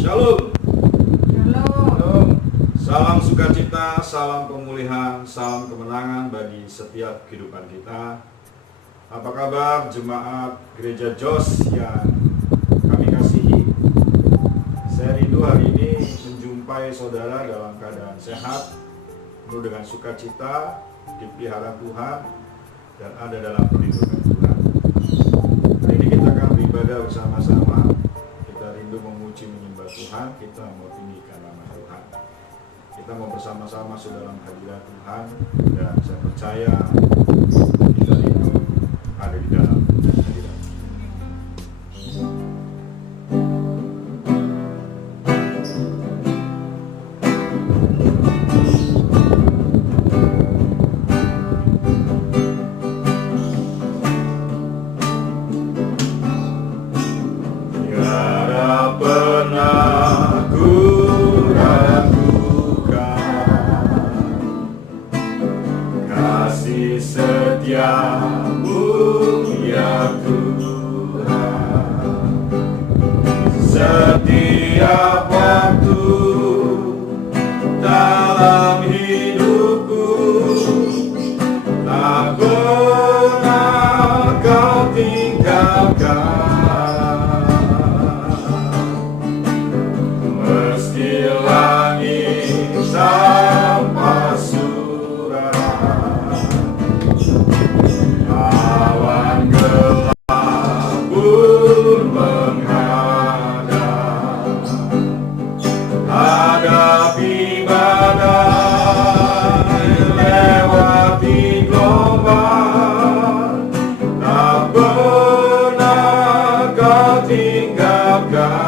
Shalom. Shalom. Salam sukacita, salam pemulihan, salam kemenangan bagi setiap kehidupan kita. Apa kabar jemaat Gereja Jos yang kami kasihi? Saya rindu hari ini menjumpai saudara dalam keadaan sehat, penuh dengan sukacita, dipelihara Tuhan, dan ada dalam perlindungan Tuhan. Hari ini kita akan beribadah bersama-sama. Kita rindu memuji menyembah Tuhan, kita mau tinggikan nama Tuhan. Kita mau bersama-sama dalam hadirat Tuhan, dan saya percaya kita rindu ada di dalam hadirat. Tiada pernah ku kasih setiamu ya Tuhan, setiap waktu dalam hidupku tak pernah kau tinggalkan. Meski langit tanpa awan gelap pun menghadap, hadapi badai, lewati gelombang, tak pernah kau tinggalkan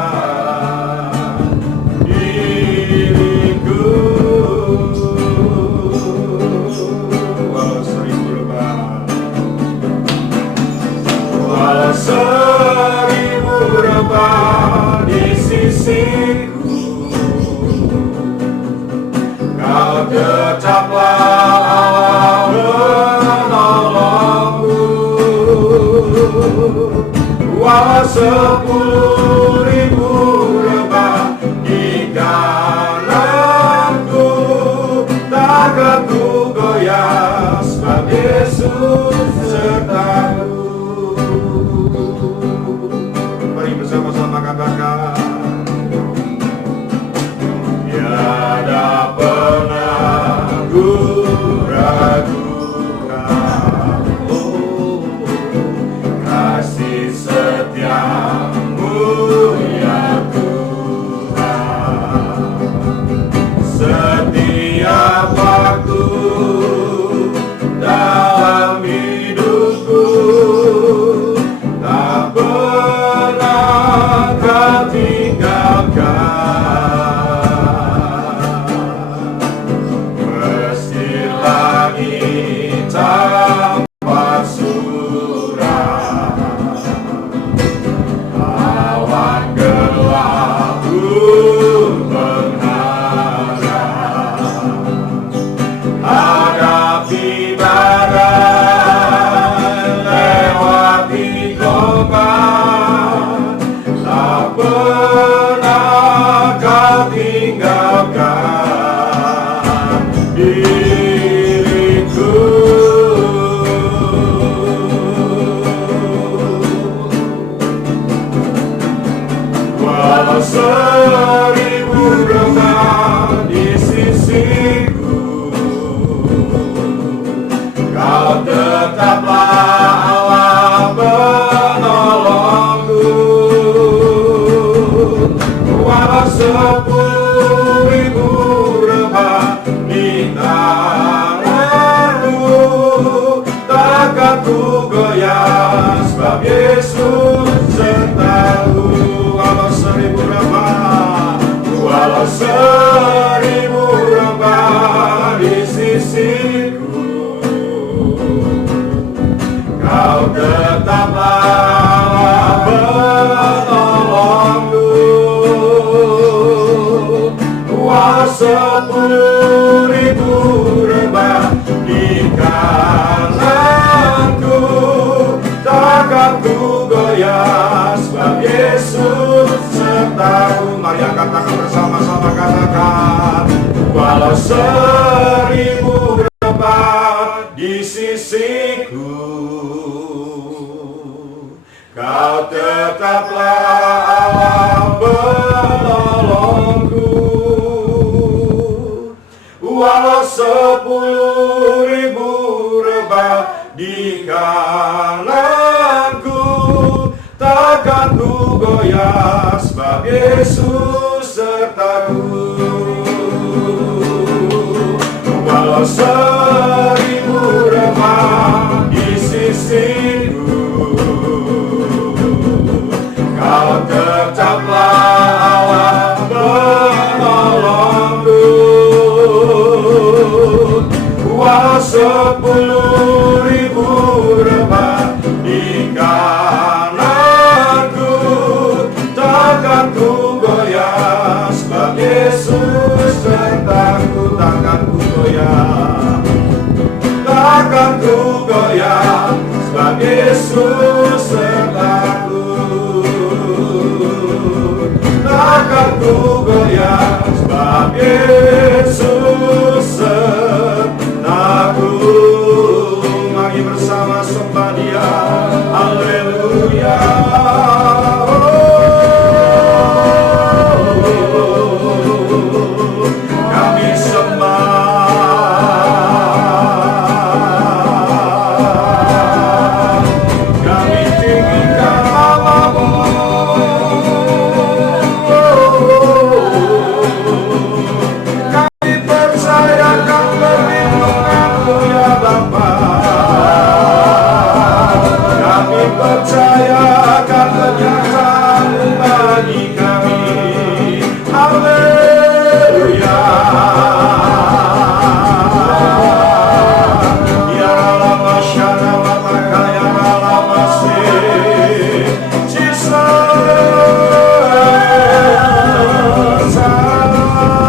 diriku. Walau seribu rebah di sisiku, kau tetaplah Allah menolongku. Walau 10.000 rebah di kananku, takkan ku goyah sebab Yesus sertaku. Mari bersama-sama katakan, tiada pernah ku ragukan, kasih setiamu ya Tuhan, setiap waktu dalam hidupku tak pernah kau tinggalkan. Meski langit tanpa surut, awan gelap pun menghadap, hadapi badai, lewati gelombang, tak pernah kau tinggalkan diriku. Walau 1000 rebah di sisiku, kau tetaplah Allah menolongku. Walau 10.000 rebah di tanganku, takkan ku goyah sebab Yesus sertaku. Walau 1000 rebah, walau 1000 rebah di sisiku, kau tetaplah menolongku. Walau 10.000 rebah di kananku, takkan ku goyah seribu berapa di sisiku, Kau tetaplah Allah penolongku. Walau 10.000 rebah di kananku, takkan ku goyah sebab Yesus sertaku. Walau 1000 rebah di sisiku, Kau tetaplah Allah penolongku. Walau 10.000 rebah di kananku, takkan ku goyah sebab Yesus sertaku. Takkan ku goyah, takkan ku goyah sebab Yesus sertaku. Takkan ku goyah sebab Yesus sertaku. Mari bersama sembah Dia, haleluya. Kami sembah, kami tinggikan namamu. Kami percayakan perlindungan-Mu ya Bapa. Kami percayakan kenyataanmu bagi kami. Haleluya. Ya lama syana lama kaya lama sih Jesus.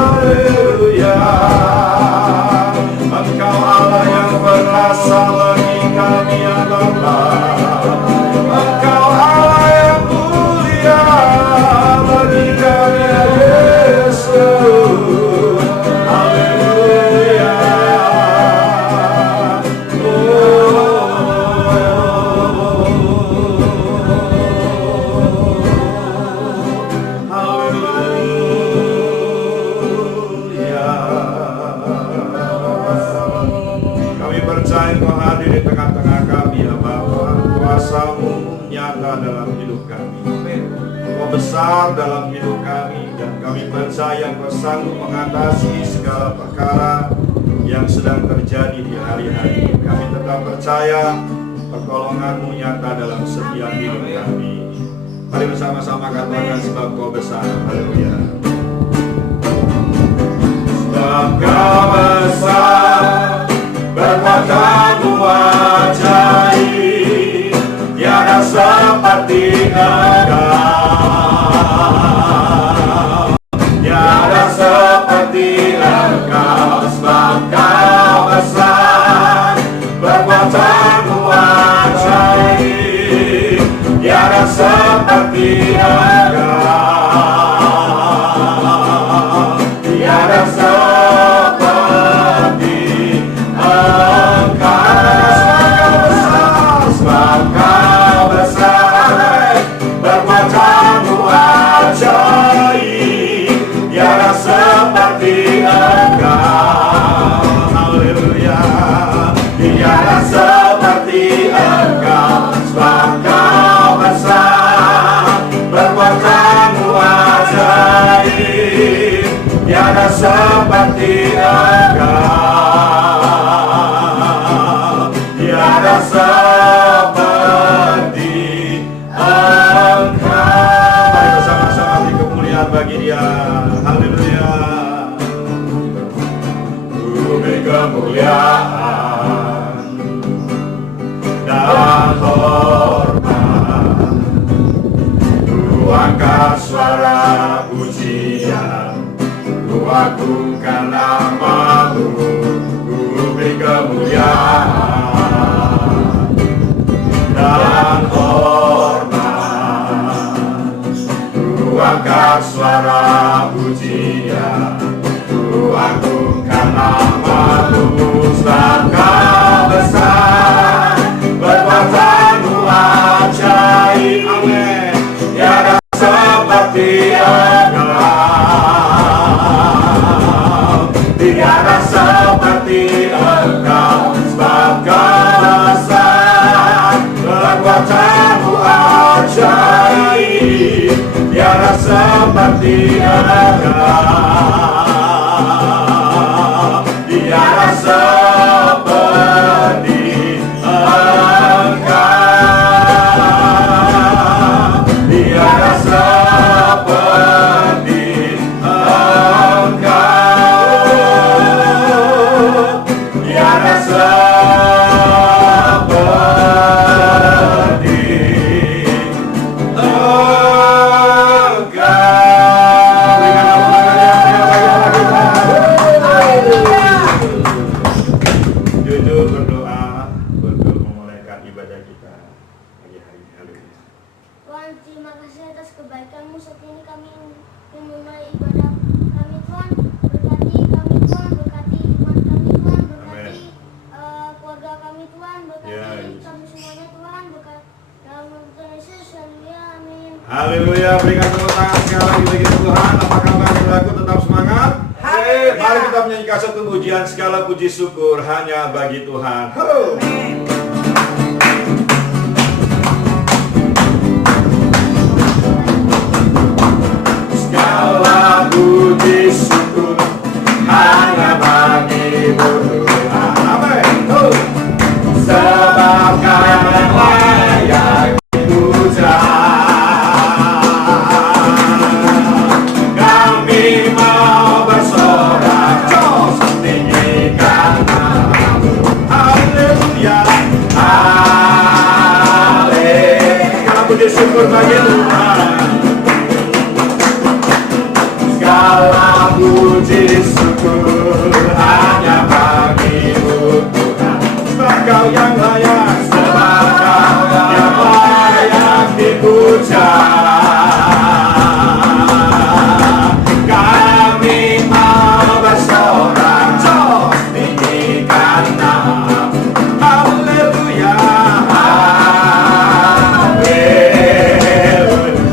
Haleluya. Engkau Allah yang perkasa bagi kami ya Bapa. Engkau Allah yang mulia bagi kami ya Yesus. Haleluya. Kami percaya Kau hadir di tengah-tengah kami ya Bapa. Kuasa-Mu nyata dalam hidup kami. Kau besar dalam hidup kami, dan kami percaya Kau sanggup mengatasi segala perkara yang sedang terjadi di hari-hari. Kami tetap percaya pertolongan-Mu nyata dalam setiap hidup kami. Mari bersama-sama katakan sebab Kau besar. Haleluya. Sebab Kau besar, berkuasa-Mu ajaib, tiada seperti Engkau, tiada seperti Engkau. Sebab Kau besar, berkuasa-Mu ajaib, tiada seperti Engkau, tiada seperti Engkau. Sebab Kau besar, berkuasa-Mu ajaib, tiada seperti Engkau. Haleluya. Tiada seperti Engkau. Sebab Kau besar, berkuasa-Mu ajaib, tiada seperti Engkau, tiada seperti Engkau. Mari bersama-sama beri kemuliaan bagi Dia. Haleluya. Ku beri kemuliaan dan hormat, ku angkat suara pujian, ku agungkan nama-Mu. Ku beri kemuliaan dan hormat, ku angkat suara pujian, ku agungkan namamu sebab kau besar, perbuatanmu ajaib, amin. Tiada seperti Engkau, tiada seperti Engkau, sebab kau besar, perbuatanmu ajaib, tiada seperti Engkau, tiada seperti Engkau, tiada seperti Engkau, tiada seperti jujur berdoa untuk memulaikan ibadah kita pagi hari ini. Haleluya. Tuhan, terima kasih atas kebaikan-Mu. Saat ini kami memulai ibadah kami, Tuhan. Berkati kami, Tuhan. Berkati iman kami, Tuhan. Berkati keluarga kami, Tuhan. Berkati Ya, Yesus. kami semuanya, Tuhan. Berkati dalam nama Tuhan Yesus. Haleluya, amin. Haleluya, berikan tepuk tangan sekali lagi bagi Tuhan. Apa kabar saudaraku? Tetap semangat. Mari kita menyanyikan satu pujian, segala puji syukur hanya bagi Tuhan. Ho! Segala puji syukur hanya bagi-Mu Tuhan. Amin. Ho! Sebab Kau layak dipuja. Kami mau bersorak, jos tinggikan nama-Mu. Haleluya, haleluya. Segala puji syukur bagi Tuhan. Segala puji syukur hanya bagi-Mu Tuhan. Sebab Kau yang layak, sebab Kau yang layak dipuja. Kami mau bersorak, jos tinggikan nama-Mu. Haleluya, haleluya.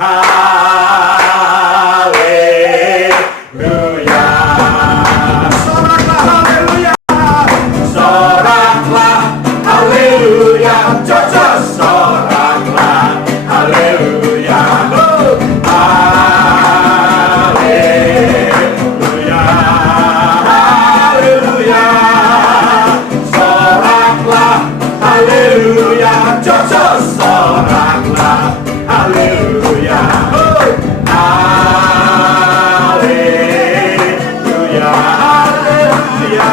Haleluya. Soraklah haleluya. Soraklah haleluya. Jojos soraklah haleluya. Haleluya. Haleluya. Soraklah haleluya. Jojos soraklah haleluya. Haleluya. Haleluya.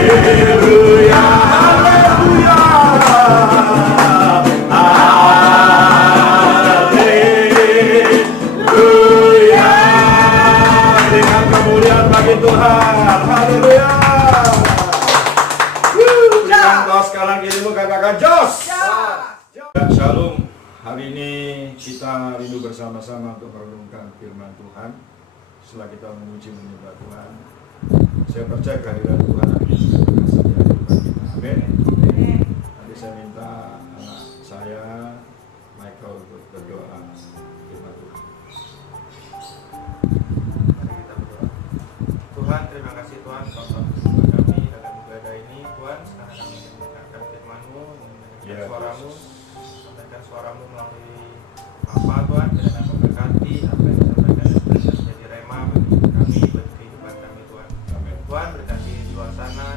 Haleluya. Haleluya. Haleluya. Dengan kemuliaan bagi Tuhan. Haleluya. Dengan kaos kanan kirimu katakan Jos. Shalom. Hari ini kita rindu bersama-sama untuk merenungkan firman Tuhan. Setelah kita memuji menyembah Tuhan, saya percaya kehadiran Tuhan hari ini akan segera kita. Amin. Nanti saya minta anak saya Michael untuk berdoa firman Tuhan. Mari kita berdoa. Tuhan, terima kasih Tuhan Bapak bersama kami dalam ibadah ini. Tuhan, sekarang kami mendengarkan firman-Mu, mendengarkan suara-Mu, sampaikan suara-Mu melalui apa Tuhan, kiranya memberkati apa yang disampaikan dan menjadi rema bagi kami, bagi kehidupan kami Tuhan. Amin. Tuhan, berkati di luar sana,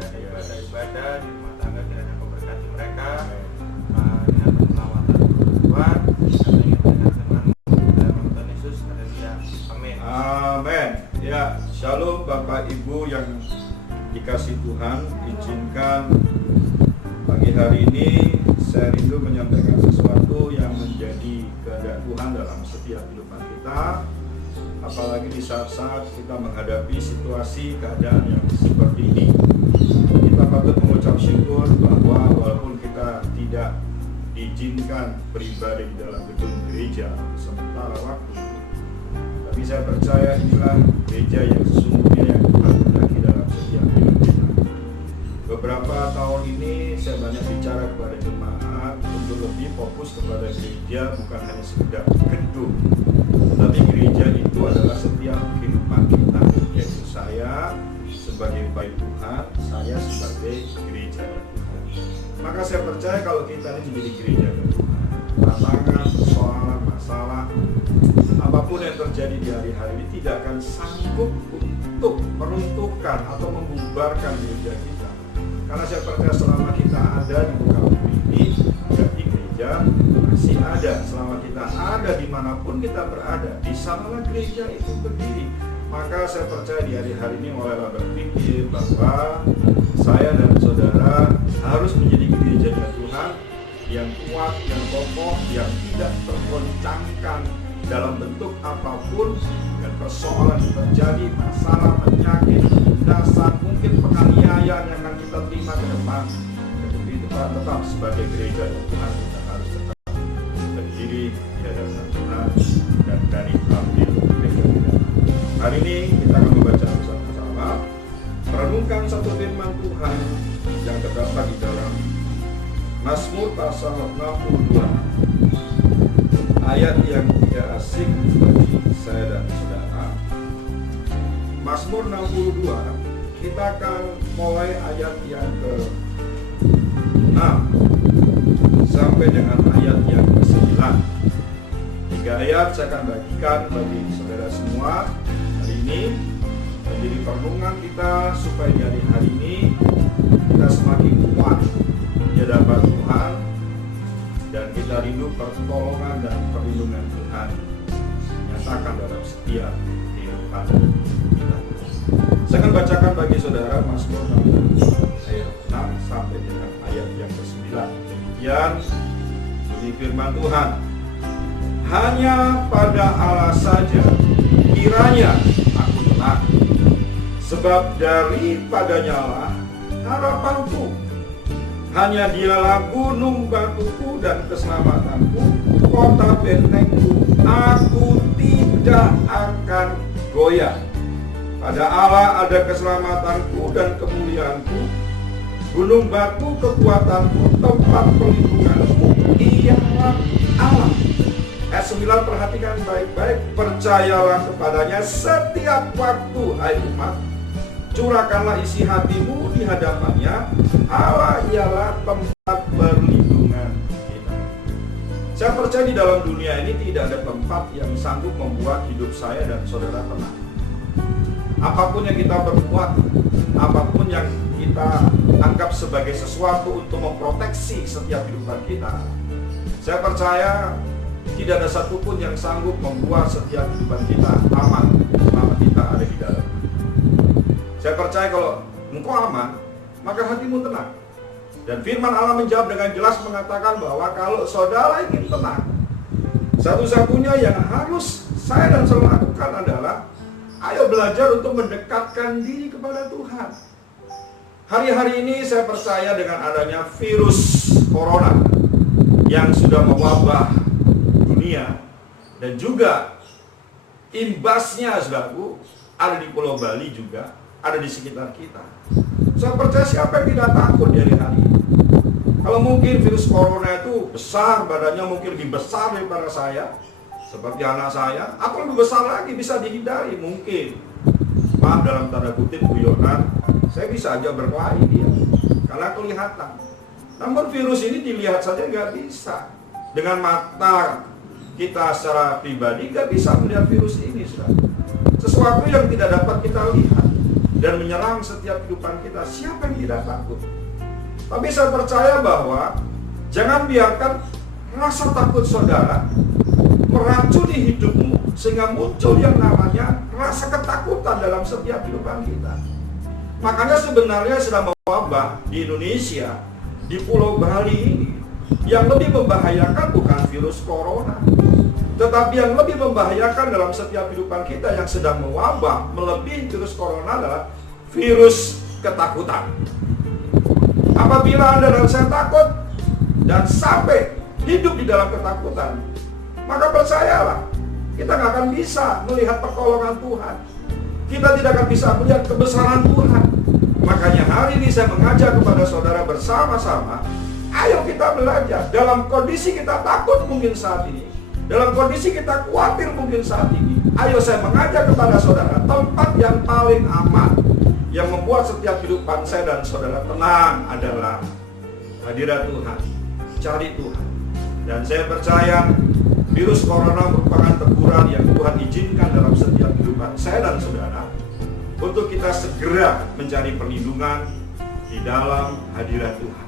dan ibadah-ibadah di rumah tangga, kiranya memberkati mereka dengan penyelamatan Tuhan. Kami ingin mendengar firman-Mu dalam nama Tuhan Yesus. Haleluya. Amin. Amin. Ya, shalom Bapak Ibu yang dikasih Tuhan. Izinkan pagi hari ini saya rindu menyampaikan sesuatu yang menjadi kehendak Tuhan dalam setiap kehidupan kita. Apalagi di saat-saat kita menghadapi situasi keadaan yang seperti ini. Kita patut mengucap syukur bahwa walaupun kita tidak diizinkan beribadah di dalam gedung gereja sementara waktu, tapi saya percaya inilah gereja yang sesungguhnya yang Tuhan hendaki dalam setiap hidup kita. Beberapa tahun ini saya banyak bicara kepada jemaat untuk lebih fokus kepada gereja bukan hanya sekedar gedung, tapi gereja itu adalah setiap kehidupan kita, yaitu saya sebagai baik Tuhan, saya sebagai gereja Tuhan. Maka saya percaya kalau kita ini menjadi gereja Tuhan, tantangan, persoalan, masalah, apapun yang terjadi di hari-hari ini tidak akan sanggup untuk meruntuhkan atau membubarkan gereja kita. Karena saya percaya selama kita ada di muka bumi ini, jadi gereja masih ada. Selama kita ada dimanapun kita berada, di sanalah gereja itu berdiri. Maka saya percaya di hari-hari ini mulailah berpikir bahwa saya dan saudara harus menjadi gereja Tuhan yang kuat, yang kokoh, yang tidak tergoncangkan dalam bentuk apapun, dan persoalan yang terjadi, masalah, penyakit, dasar, mungkin penganiayaan yang akan kita terima ke depan. Tetapi tetap sebagai gereja Tuhan kita harus tetap berdiri di hadapan Tuhan dan berani tampil gereja kita. Hari ini kita akan membaca bersama-sama merenungkan satu firman Tuhan yang terdapat di dalam Mazmur pasal 62, ayat yang tidak asing bagi saya dan saudara. Mazmur 62, kita akan mulai ayat yang ke-6 sampai dengan ayat yang ke-9. 3 ayat saya akan bagikan bagi saudara semua hari ini menjadi perenungan kita, supaya di hari ini kita semakin kuat di hadapan Tuhan dan kita rindu pertolongan dan perlindungan Tuhan nyatakan dalam setiap kehidupan kita. Saya akan bacakan bagi saudara Mazmur 62 ayat 6 sampai dengan ayat yang ke-9. Demikian bunyi firman Tuhan. Hanya pada Allah saja kiranya aku tenang, sebab daripadanya lah harapanku. Hanya dialah gunung batuku dan keselamatanku, kota bentengku, aku tidak akan goyah. Pada Allah ada keselamatanku dan kemuliaanku, gunung batu kekuatanmu, tempat perlindunganmu, ialah Allah. Ayat 9, perhatikan baik-baik. Percayalah kepadanya setiap waktu, hai umat. Curahkanlah isi hatimu di hadapannya. Allah ialah tempat perlindungan kita. Saya percaya di dalam dunia ini tidak ada tempat yang sanggup membuat hidup saya dan saudara tenang. Apapun yang kita berbuat, apapun yang kita anggap sebagai sesuatu untuk memproteksi setiap kehidupan kita, saya percaya tidak ada satupun yang sanggup membuat setiap kehidupan kita aman selama kita ada di dalam. Saya percaya kalau engkau aman, maka hatimu tenang. Dan firman Allah menjawab dengan jelas mengatakan bahwa kalau saudara ingin tenang, satu-satunya yang harus saya dan saudara lakukan adalah ayo belajar untuk mendekatkan diri kepada Tuhan. Hari-hari ini saya percaya dengan adanya virus corona yang sudah mewabah dunia dan juga imbasnya, saudaraku, ada di Pulau Bali juga, ada di sekitar kita. Saya percaya siapa yang tidak takut dari hari ini. Kalau mungkin virus corona itu besar, badannya mungkin lebih besar daripada saya, seperti anak saya, atau lebih besar lagi, bisa dihindari mungkin. Maaf dalam tanda kutip guyonan, saya bisa aja berkelahi dia karena kelihatan. Namun virus ini dilihat saja nggak bisa. Dengan mata kita secara pribadi nggak bisa melihat virus ini, saudara. Sesuatu yang tidak dapat kita lihat dan menyerang setiap kehidupan kita. Siapa yang tidak takut? Tapi saya percaya bahwa jangan biarkan rasa takut saudara meracuni hidupmu sehingga muncul yang namanya rasa ketakutan dalam setiap kehidupan kita. Makanya sebenarnya sedang mewabah di Indonesia, di Pulau Bali ini, yang lebih membahayakan bukan virus corona, tetapi yang lebih membahayakan dalam setiap kehidupan kita yang sedang mewabah melebihi virus corona adalah virus ketakutan. Apabila Anda dan saya takut dan sampai hidup di dalam ketakutan, maka percayalah, kita nggak akan bisa melihat pertolongan Tuhan. Kita tidak akan bisa melihat kebesaran Tuhan. Makanya hari ini saya mengajak kepada saudara bersama-sama, ayo kita belajar. Dalam kondisi kita takut mungkin saat ini, dalam kondisi kita khawatir mungkin saat ini, ayo saya mengajak kepada saudara, tempat yang paling aman, yang membuat setiap kehidupan saya dan saudara tenang adalah hadirat Tuhan. Cari Tuhan. Dan saya percaya virus corona merupakan teguran yang Tuhan izinkan dalam setiap kehidupan saya dan saudara untuk kita segera mencari perlindungan di dalam hadirat Tuhan.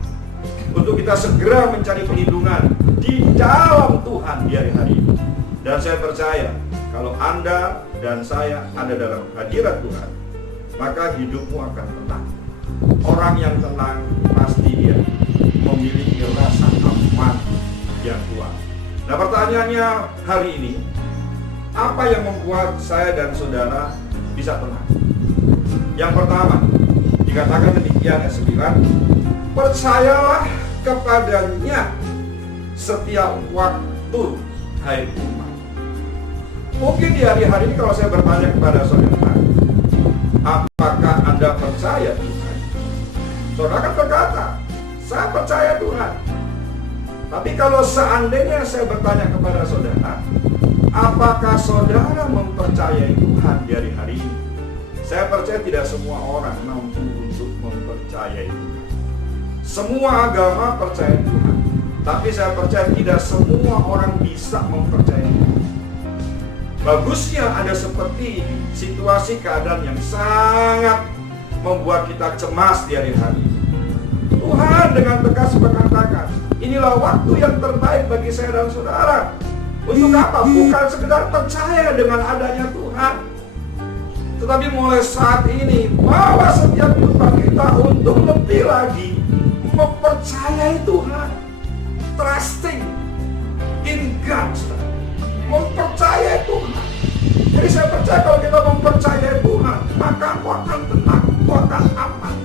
Untuk kita segera mencari perlindungan di dalam Tuhan di hari-hari ini. Dan saya percaya kalau Anda dan saya ada dalam hadirat Tuhan, maka hidupmu akan tenang. Orang yang tenang pasti dia memiliki rasa aman yang kuat. Nah, pertanyaannya hari ini, apa yang membuat saya dan saudara bisa tenang? Yang pertama, dikatakan demikian ayat 9, percayalah kepadanya setiap waktu, hai umat. Mungkin di hari-hari ini kalau saya bertanya kepada saudara, apakah Anda percaya Tuhan? Saudara akan berkata, saya percaya Tuhan. Tapi kalau seandainya saya bertanya kepada saudara, apakah saudara mempercayai Tuhan di hari-hari ini? Saya percaya tidak semua orang mampu untuk mempercayai Tuhan. Semua agama percaya Tuhan, tapi saya percaya tidak semua orang bisa mempercayai Tuhan. Bagusnya ada seperti ini, situasi keadaan yang sangat membuat kita cemas di hari-hari ini. Tuhan dengan tegas mengatakan, inilah waktu yang terbaik bagi saya dan saudara. Untuk apa? Bukan sekedar percaya dengan adanya Tuhan, tetapi mulai saat ini bawa setiap kehidupan kita untuk lebih lagi mempercayai Tuhan. Trusting in God. Mempercayai Tuhan. Jadi saya percaya kalau kita mempercayai Tuhan, maka kau akan tenang, kau akan aman.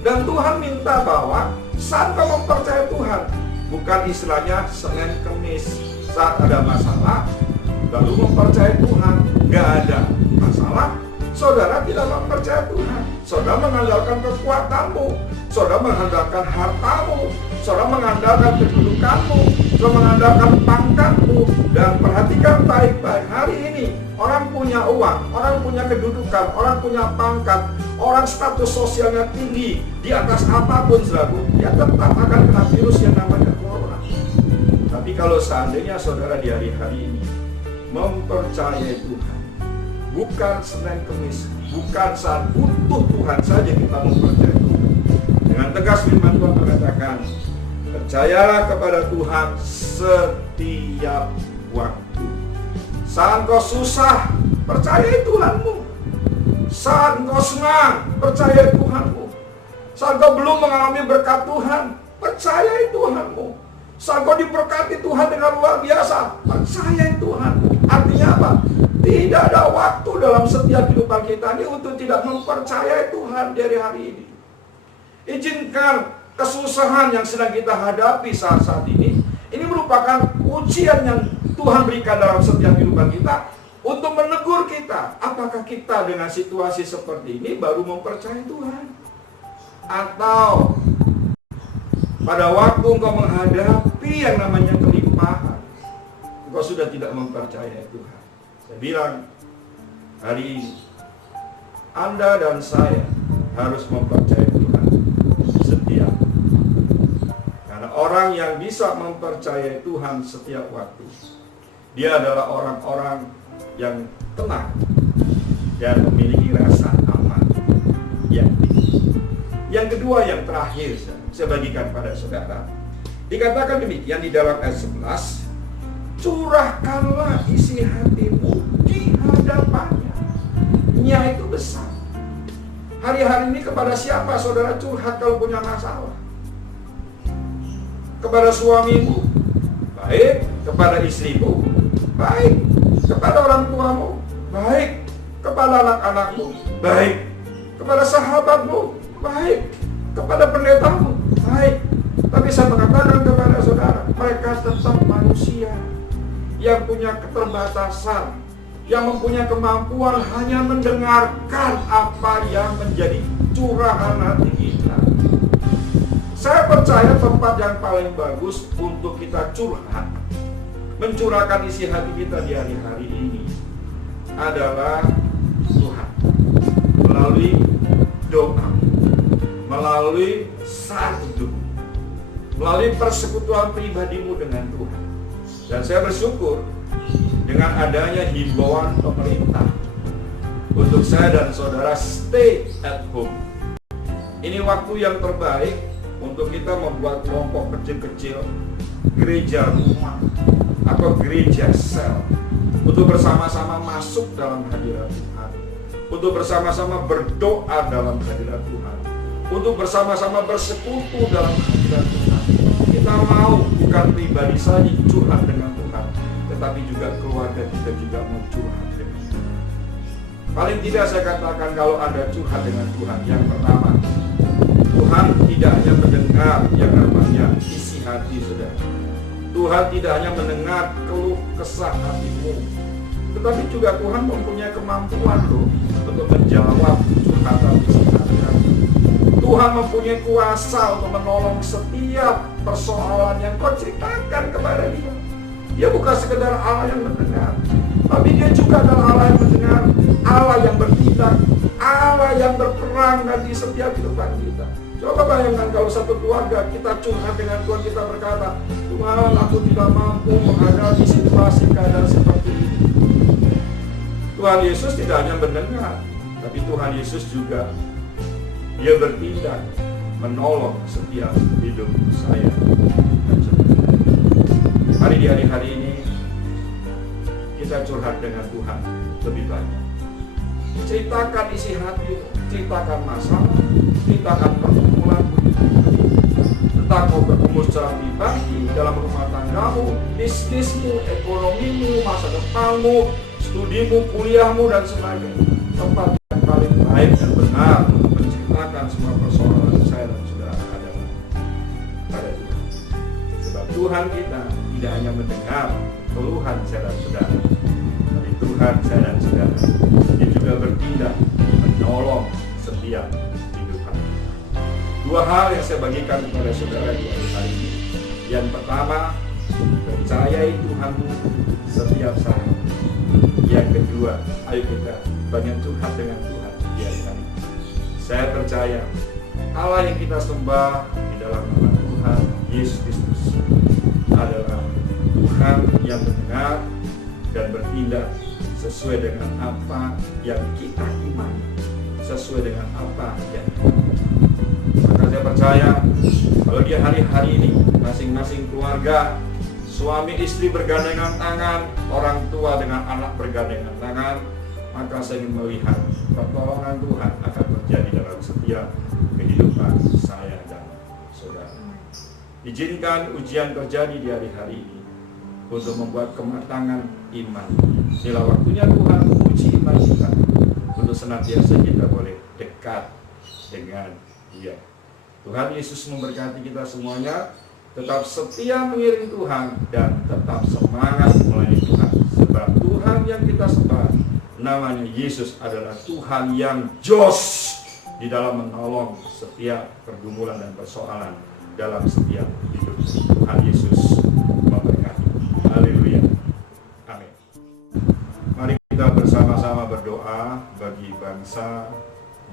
Dan Tuhan minta bahwa saat kau mempercayai Tuhan, bukan istilahnya Senin Kemis saat ada masalah lalu mempercayai Tuhan, gak ada masalah, saudara tidak mempercayai Tuhan, saudara mengandalkan kekuatanmu, saudara mengandalkan hartamu, saudara mengandalkan kedudukanmu, saudara mengandalkan pangkatmu. Dan perhatikan baik-baik, hari ini orang punya uang, orang punya kedudukan, orang punya pangkat, orang status sosialnya tinggi, di atas apapun saudara, dia tetap akan kena virus yang namanya corona. Tapi kalau seandainya saudara di hari-hari ini mempercayai Tuhan, bukan Senin Kemis, bukan saat butuh Tuhan saja kita mempercayai Tuhan. Dengan tegas firman Tuhan mengatakan, percayalah kepada Tuhan setiap waktu. Saat kau susah, percayai Tuhanmu. Saat kau senang, percayai Tuhanmu. Saat kau belum mengalami berkat Tuhan, percayai Tuhanmu. Saat kau diberkati Tuhan dengan luar biasa, percayai Tuhanmu. Artinya apa? Tidak ada waktu dalam setiap kehidupan kita ini untuk tidak mempercayai Tuhan dari hari ini. Izinkan kesusahan yang sedang kita hadapi saat-saat ini merupakan ujian yang Tuhan berikan dalam setiap kehidupan kita untuk menegur kita. Apakah kita dengan situasi seperti ini baru mempercayai Tuhan? Atau pada waktu engkau menghadapi yang namanya kelimpahan, engkau sudah tidak mempercayai Tuhan? Saya bilang, hari ini Anda dan saya harus mempercayai Tuhan setiap. Karena orang yang bisa mempercayai Tuhan setiap waktu, dia adalah orang-orang yang tenang dan memiliki rasa aman yang tinggi. Yang kedua, yang terakhir saya bagikan pada saudara, dikatakan demikian di dalam ayat 11, curahkanlah isi hatimu di hadapannya. Nya itu besar. Hari-hari ini kepada siapa saudara curhat kalau punya masalah? Kepada suamimu? Baik. Kepada istrimu? Baik. Kepada orang tuamu? Baik. Kepada anak-anakmu? Baik. Kepada sahabatmu? Baik. Kepada pendetamu? Baik. Tapi saya mengatakan kepada saudara, mereka tetap manusia yang punya keterbatasan, yang mempunyai kemampuan hanya mendengarkan apa yang menjadi curahan hati kita. Saya percaya tempat yang paling bagus untuk kita curhat, mencurahkan isi hati kita di hari-hari ini adalah Tuhan. Melalui doa, melalui saat hidup, melalui persekutuan pribadimu dengan Tuhan. Dan saya bersyukur dengan adanya himbauan pemerintah untuk saya dan saudara stay at home. Ini waktu yang terbaik untuk kita membuat kelompok kecil-kecil, gereja rumah atau gereja sel, untuk bersama-sama masuk dalam hadirat Tuhan, untuk bersama-sama berdoa dalam hadirat Tuhan, untuk bersama-sama bersekutu dalam hadirat Tuhan. Kita mau bukan pribadi saja curhat dengan Tuhan, tetapi juga keluarga kita juga mau curhat dengan Tuhan. Paling tidak saya katakan, kalau Anda curhat dengan Tuhan, yang pertama, Tuhan tidak hanya mendengar yang namanya isi hati saudara. Tuhan tidak hanya mendengar keluh kesah hatimu, tetapi juga Tuhan mempunyai kemampuan loh untuk menjawab curhatan isi hati kamu. Tuhan mempunyai kuasa untuk menolong setiap persoalan yang kau ceritakan kepada Dia. Dia bukan sekedar Allah yang mendengar, tapi Dia juga adalah Allah yang mendengar, Allah yang bertindak, Allah yang berperang di setiap kehidupan kita. Coba bayangkan kalau satu keluarga kita curhat dengan Tuhan, kita berkata, Tuhan, aku tidak mampu menghadapi situasi keadaan seperti ini. Tuhan Yesus tidak hanya mendengar, tapi Tuhan Yesus juga Dia bertindak, menolong setiap hidup saya dan saudara. Mari di hari-hari ini kita curhat dengan Tuhan lebih banyak. Ceritakan isi hati, ceritakan masalah, ceritakan pergumulan, tentang mau bertemu secara pribadi, dalam rumah tanggamu, bisnismu, ekonomimu, masa depanmu, studimu, kuliahmu, dan sebagainya. Tempat yang paling baik dan benar untuk menceritakan semua persoalan saya dan saudara adalah pada Tuhan. Sebab Tuhan kita tidak hanya mendengar keluhan saya dan saudara, tapi Tuhan saya dan saudara, Dia juga bertindak menolong setiap kehidupan. Dua hal yang saya bagikan kepada saudara di hari ini. Yang pertama, percayai Tuhanmu setiap saat. Yang kedua, ayo kita banyak curhat dengan Tuhan di hari ini. Saya percaya Allah yang kita sembah di dalam nama Tuhan Yesus Kristus adalah Tuhan yang benar dan bertindak sesuai dengan apa yang kita imani, sesuai dengan apa yang kita imani. Maka saya percaya kalau di hari-hari ini masing-masing keluarga, suami istri bergandengan tangan, orang tua dengan anak bergandengan tangan, maka saya ingin melihat pertolongan Tuhan akan terjadi dalam setiap kehidupan saya dan saudara. Izinkan ujian terjadi di hari-hari ini untuk membuat kematangan iman. Inilah waktunya Tuhan menguji iman kita untuk senantiasa kita boleh dekat dengan Dia. Tuhan Yesus memberkati kita semuanya. Tetap setia mengiring Tuhan dan tetap semangat melayani Tuhan. Sebab Tuhan yang kita sembah namanya Yesus adalah Tuhan yang jos di dalam menolong setiap pergumulan dan persoalan dalam setiap hidup. Tuhan Yesus memberkati. Haleluya. Amin. Mari kita bersama-sama berdoa bagi bangsa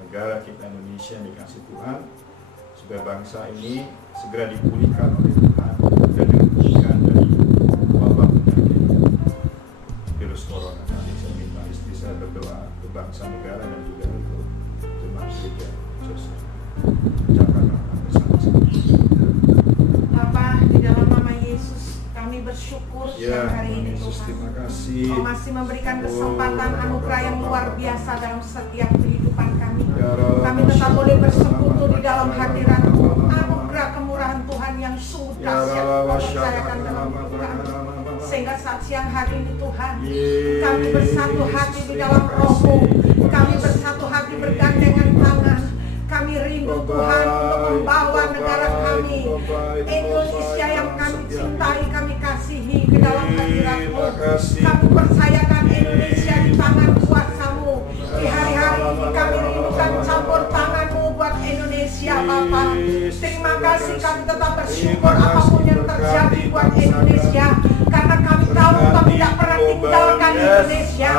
negara kita Indonesia yang dikasihi Tuhan, supaya bangsa ini segera dipulihkan oleh Tuhan dan dipulihkan dari wabah penyakit virus corona. Nanti saya minta istri saya berdoa ke bangsa negara dan juga untuk jemaat gereja sosial. Ucapkanlah bersama-sama. Bapa, di dalam nama Yesus kami bersyukur Ya, hari ini Yesus, Tuhan. terima kasih. Kau masih memberikan kesempatan anugerah yang luar biasa dalam setiap kehidupan kami. Kami tetap boleh bersekutu di dalam hadirat-Mu. Anugerah kemurahan Tuhan yang sungguh dahsyat Kau percayakan dalam hidup kami. Sehingga saat siang hari ini Tuhan, kami bersatu hati di dalam Roh-Mu. Kami bersatu hati bergandengan tangan. Kami rindu Tuhan untuk membawa negara kami, Indonesia yang kami cintai, kami kasihi ke dalam hadirat-Mu. Kami percayakan Indonesia di tangan kuasa-Mu. Di hari-hari ini kami rindukan campur tangan-Mu buat Indonesia, Bapa. Terima kasih, kami tetap bersyukur apapun yang terjadi buat Indonesia. Karena kami tahu Engkau tidak pernah tinggalkan Indonesia.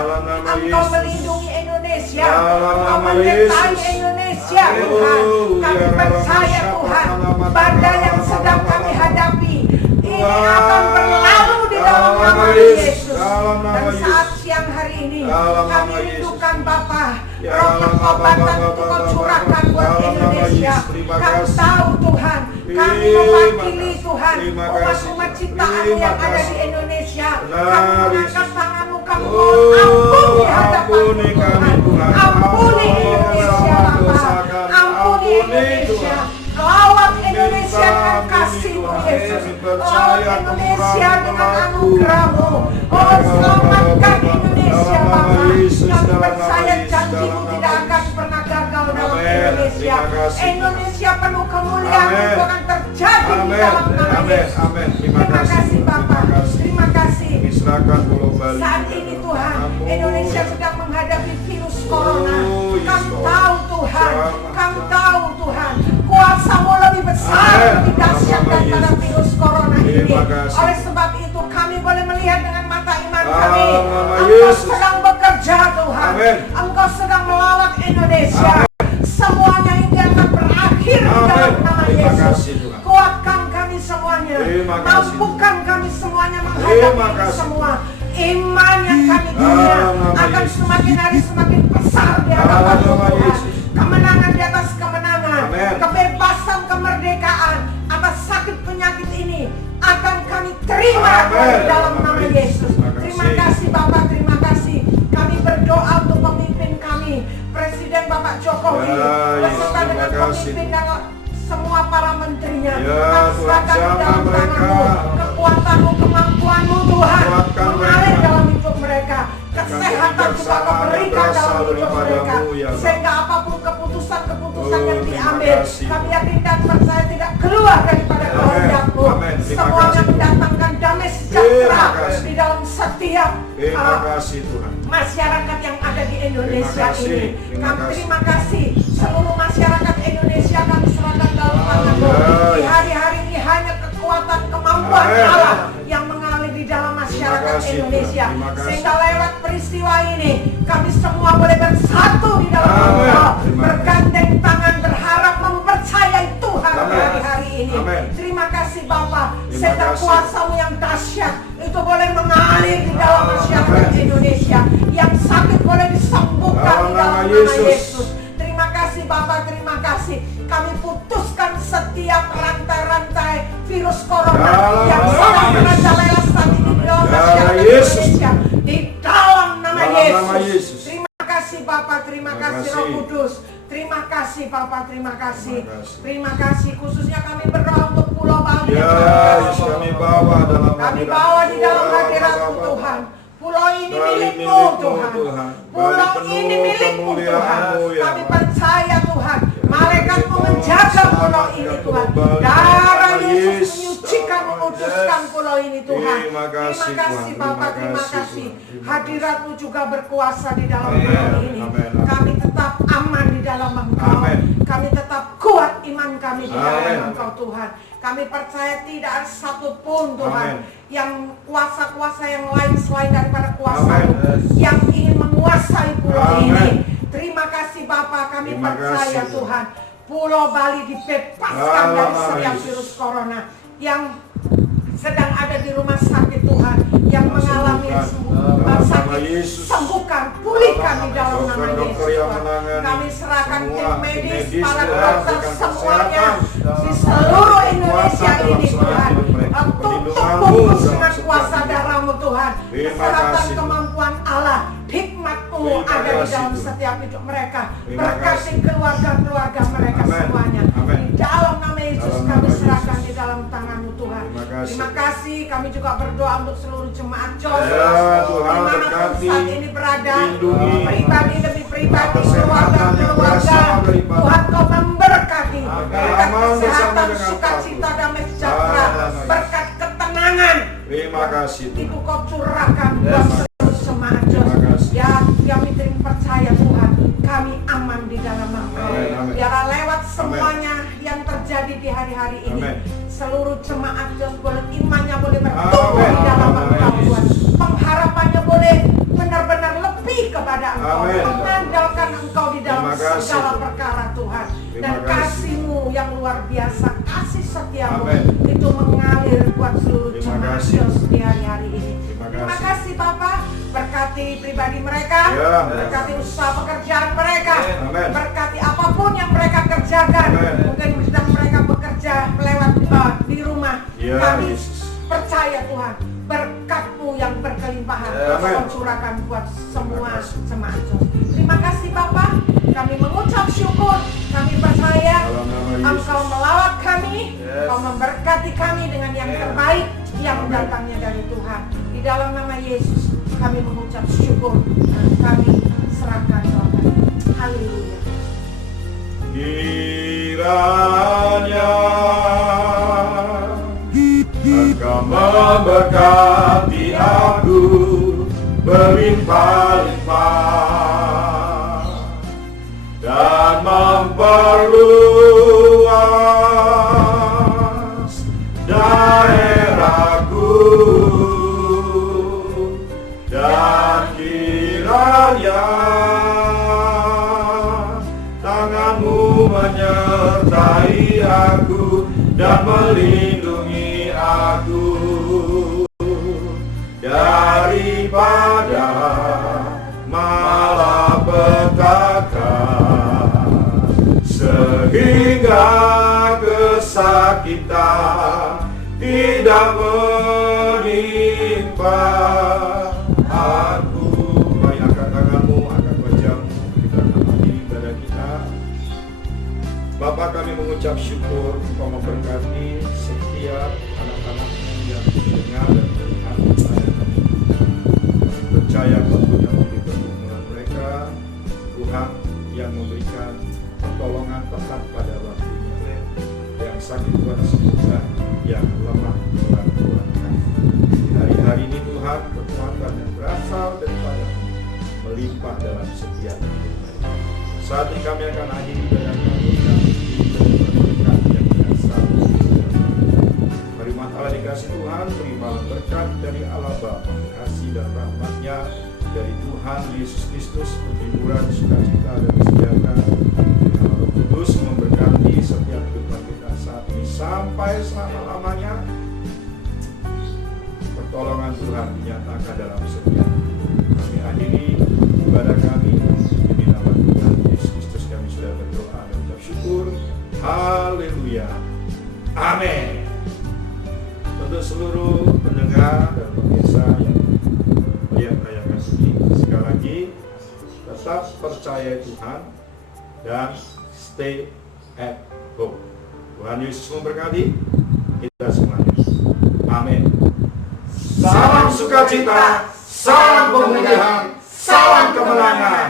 Engkau melindungi Indonesia. Engkau menyertai Indonesia, Tuhan. Kami percaya Tuhan, badai yang sedang kami hadapi ini akan berlalu di dalam nama Yesus. Dan saat siang hari ini kami rindukan Bapa, roh pengobatan untuk Kau curahkan buat Indonesia. Kami tahu Tuhan, kami mewakili Tuhan umat-umat ciptaan-Mu yang ada di Indonesia. Kami mengangkat tangan-Mu, kami mohon ampuni hadapan-Mu Tuhan. Ampuni Indonesia Bapa, ampuni Indonesia. Lawat Indonesia dengan kasih-Mu Yesus. Lawat Indonesia dengan anugerah-Mu. Oh, selamatkan Indonesia Bapa. Kami percaya janji-Mu tidak akan pernah gagal dalam Indonesia. Indonesia penuh kemuliaan itu akan terjadi di dalam nama Yesus. Terima kasih Bapa. Terima kasih. Saat ini Tuhan, Indonesia sedang menghadapi virus corona. Kami tahu Tuhan, kami tahu Tuhan, kuasa-Mu lebih besar, lebih dahsyat daripada virus corona ini. Oleh sebab itu kami boleh melihat dengan mata iman kami. Engkau sedang bekerja Tuhan. Engkau sedang melawat Indonesia. Semuanya ini akan berakhir di dalam nama Yesus. Kuatkan kami semuanya. Mampukan kami semuanya menghadapi ini semua. Iman yang kami punya akan semakin hari semakin besar di hadapan Tuhan. Kemenangan di atas kemenangan, kebebasan, kemerdekaan atas sakit penyakit ini akan kami terima di dalam nama Yesus. Terima kasih Bapak, terima kasih. Kami berdoa untuk pemimpin kami, Presiden Bapak Jokowi, beserta dengan pemimpin dan semua para menterinya. Kami serahkan di dalam tangan-Mu, kekuatan-Mu, kemampuan-Mu Tuhan mengalir dalam hidup mereka. Kesehatan juga Kau berikan dalam hidup mereka, sehingga apapun keputusan-keputusan yang diambil, kami yakin dan percaya tidak keluar daripada kehendak-Mu. Semuanya mendatangkan damai sejahtera di dalam setiap masyarakat yang ada di Indonesia ini. Kami terima kasih seluruh masyarakat Indonesia, kami serahkan dalam pertolonganmu. Ya. Di hari-hari ini hanya kekuatan kemampuan Amin. Allah yang mengalir di dalam masyarakat Terima kasih, Indonesia. Tuhan. Terima kasih. Sehingga lewat peristiwa ini kami semua boleh bersatu di dalam Amin. Engkau, Terima kasih. bergandeng tangan, berharap, mempercayai Tuhan Amin. hari-hari ini. Amin. Terima kasih Bapa, Terima sehingga kasih. kuasa-Mu yang dahsyat itu boleh mengalir di dalam masyarakat Amin. Indonesia. Yang sakit boleh disembuhkan Dalam di dalam nama nama Yesus. Yesus. Terima kasih Bapak, terima kasih. Kami putuskan setiap rantai-rantai virus corona Dalam yang nama sedang Yesus. merajalela saat ini di dalam Dalam masyarakat Yesus. Indonesia. Di dalam nama Dalam Yesus. nama Yesus. Terima kasih Bapak, terima Terima kasih kasih. Roh Kudus. Terima kasih Bapak, terima kasih. Terima kasih. Terima kasih. Khususnya kami berdoa untuk Pulau Bali. Ya, Yesus, kami bawa dalam Kami hadirat-Mu. bawa di dalam Ya, hadirat-Mu Bapa. Tuhan. Pulau ini Bali milik-Mu milik-Mu, Tuhan. Tuhan. Pulau Bali ini penuh milik-Mu Tuhan. kemuliaan-Mu, ya Kami Bapa. percaya Tuhan. Ya, Malaikat-Mu Bapa, menjaga pulau selamatkan ini Pulau Tuhan. Bali. Darah Nama Yesus Yesus. menyucikan, memutuskan pulau ini Tuhan. Terima kasih, Terima kasih Tuhan. Bapak, Terima terima kasih, kasih. Tuhan. Terima Hadirat-Mu juga berkuasa di dalam Amin. pulau ini. Amin. Kami tetap aman di dalam Engkau. Amin. Kami tetap kuat iman kami di dalam Amin. Engkau Tuhan. Kami percaya tidak ada satupun Tuhan Amin. yang kuasa-kuasa yang lain selain daripada kuasa Amin. yang ingin menguasai pulau Amin. ini. Terima kasih Bapak, kami Terima percaya kasih. Tuhan. Pulau Bali dibebaskan dari Amin. setiap virus corona yang sedang ada di rumah sakit Tuhan, yang mengalami sakit, Yesus. sembuhkan, pulihkan di dalam nama Dokter-dokter Yesus yang Tuhan. menangani Kami serahkan semua tim medis, medis, para Tuhan, dokter berikan semuanya kesehatan di seluruh kuasa Indonesia dalam ini semua Tuhan. hidup mereka. Untuk Perlindungan-Mu bungkus dalam dengan setiap kuasa hidup. darah-Mu Tuhan. Terima Kesehatan kasih. kemampuan Allah, hikmat-Mu Terima ada di kasih, dalam Tuhan. setiap hidup mereka. Terima Berkati kasih. keluarga-keluarga mereka Amin. semuanya. Amin. Di dalam nama Yesus Dalam kami nama serahkan Yesus. di dalam tangan-Mu Tuhan. Terima kasih. Terima kasih. Kami juga berdoa untuk seluruh jemaat Jos. Ya, Tuhan, Dimanapun berkati, saat ini berada, lindungi, pribadi demi pribadi, kesehatan yang keluarga-keluarga. berasal daripada Tuhan Kau memberkati. Amin. Berkat Aman bersama kesehatan, dengan sukacita, Kau. damai sejahtera. Amin. Berkat ketenangan. Terima kasih, Tuhan. Itu Kau curahkan buat Yes. seluruh jemaat Jos. Terima kasih. Ya, kami percaya Tuhan, kami aman di dalam Engkau. Amin, amin. Biarlah lewat semuanya yang terjadi di hari-hari ini, Amin. seluruh jemaat Jos boleh imannya boleh bertumbuh Amin. di dalam Amin. Engkau Tuhan. Pengharapannya boleh benar-benar lebih kepada Engkau, Amin. mengandalkan Engkau di dalam Terima kasih, segala Tuhan. perkara Tuhan. Terima Dan kasih. kasih-Mu yang luar biasa, kasih setiamu Amin. itu mengalir buat seluruh Terima jemaat kasih. Jos di hari-hari ini. Terima Terima kasih. kasih Bapak, berkati pribadi mereka, Ya. berkati usaha pekerjaan mereka, Amin. berkati apapun yang mereka kerjakan. Amin. Mungkin sedang mereka bekerja lewat di rumah. Ya, Kami Yesus. percaya Tuhan, berkat-Mu yang berkelimpahan Ya, amin. Kau curahkan buat semua Terima kasih. jemaat Jos. Terima kasih Bapak, kami mengucap syukur, kami percaya Dalam nama Yesus. Engkau melawat kami, Yes. Kau memberkati kami dengan yang terbaik yang Amin. datangnya dari Tuhan. Di dalam nama Yesus kami mengucap syukur dan kami serahkan doa kami. Haleluya. Kiranya Engkau memberkati aku berlimpah-limpah dan memperluas daerahku, dan kiranya tangan-Mu menyertai aku dan melindungi aku daripada malapetaka, sehingga kesakitan tidak menimpa aku. Mari angkat tanganmu, angkat wajahmu, kita akan menghadiri ibadah kita. Bapak, kami mengucap syukur Engkau memberkati setiap anak-anak-Mu yang mendengar dan melihat pelayanan kami. Kami percaya bahwa yang menjadi pergumulan mereka, Tuhan yang memberikan pertolongan tepat pada waktunya. Yang sakit Tuhan sembuhkan, yang lemah Tuhan kuatkan. Di hari-hari ini Tuhan, kekuatan yang berasal daripada-Mu melimpah dalam setiap hidup mereka. Saat ini kami akan akhiri ibadah kami, kami berkat yang kasih Tuhan, terimalah berkat dari Allah Bapa, kasih dan rahmat-Nya dari Tuhan Yesus Kristus, penghiburan, sukacita, dan kesejahteraan Allah Roh Kudus memberkati setiap kehidupan kita saat ini sampai selama-lamanya. Pertolongan Tuhan dinyatakan dalam setiap. Kami akhiri ibadah kami demi nama Tuhan Yesus Kristus. Kami sudah berdoa dan ucap syukur. Haleluya. Amin. Untuk seluruh pendengar dan pemirsa yang melihat tayangan ini, sekali lagi tetap percaya Tuhan dan stay at home. Tuhan Yesus memberkati kita semuanya. Amin. Salam sukacita, salam pemulihan, salam kemenangan.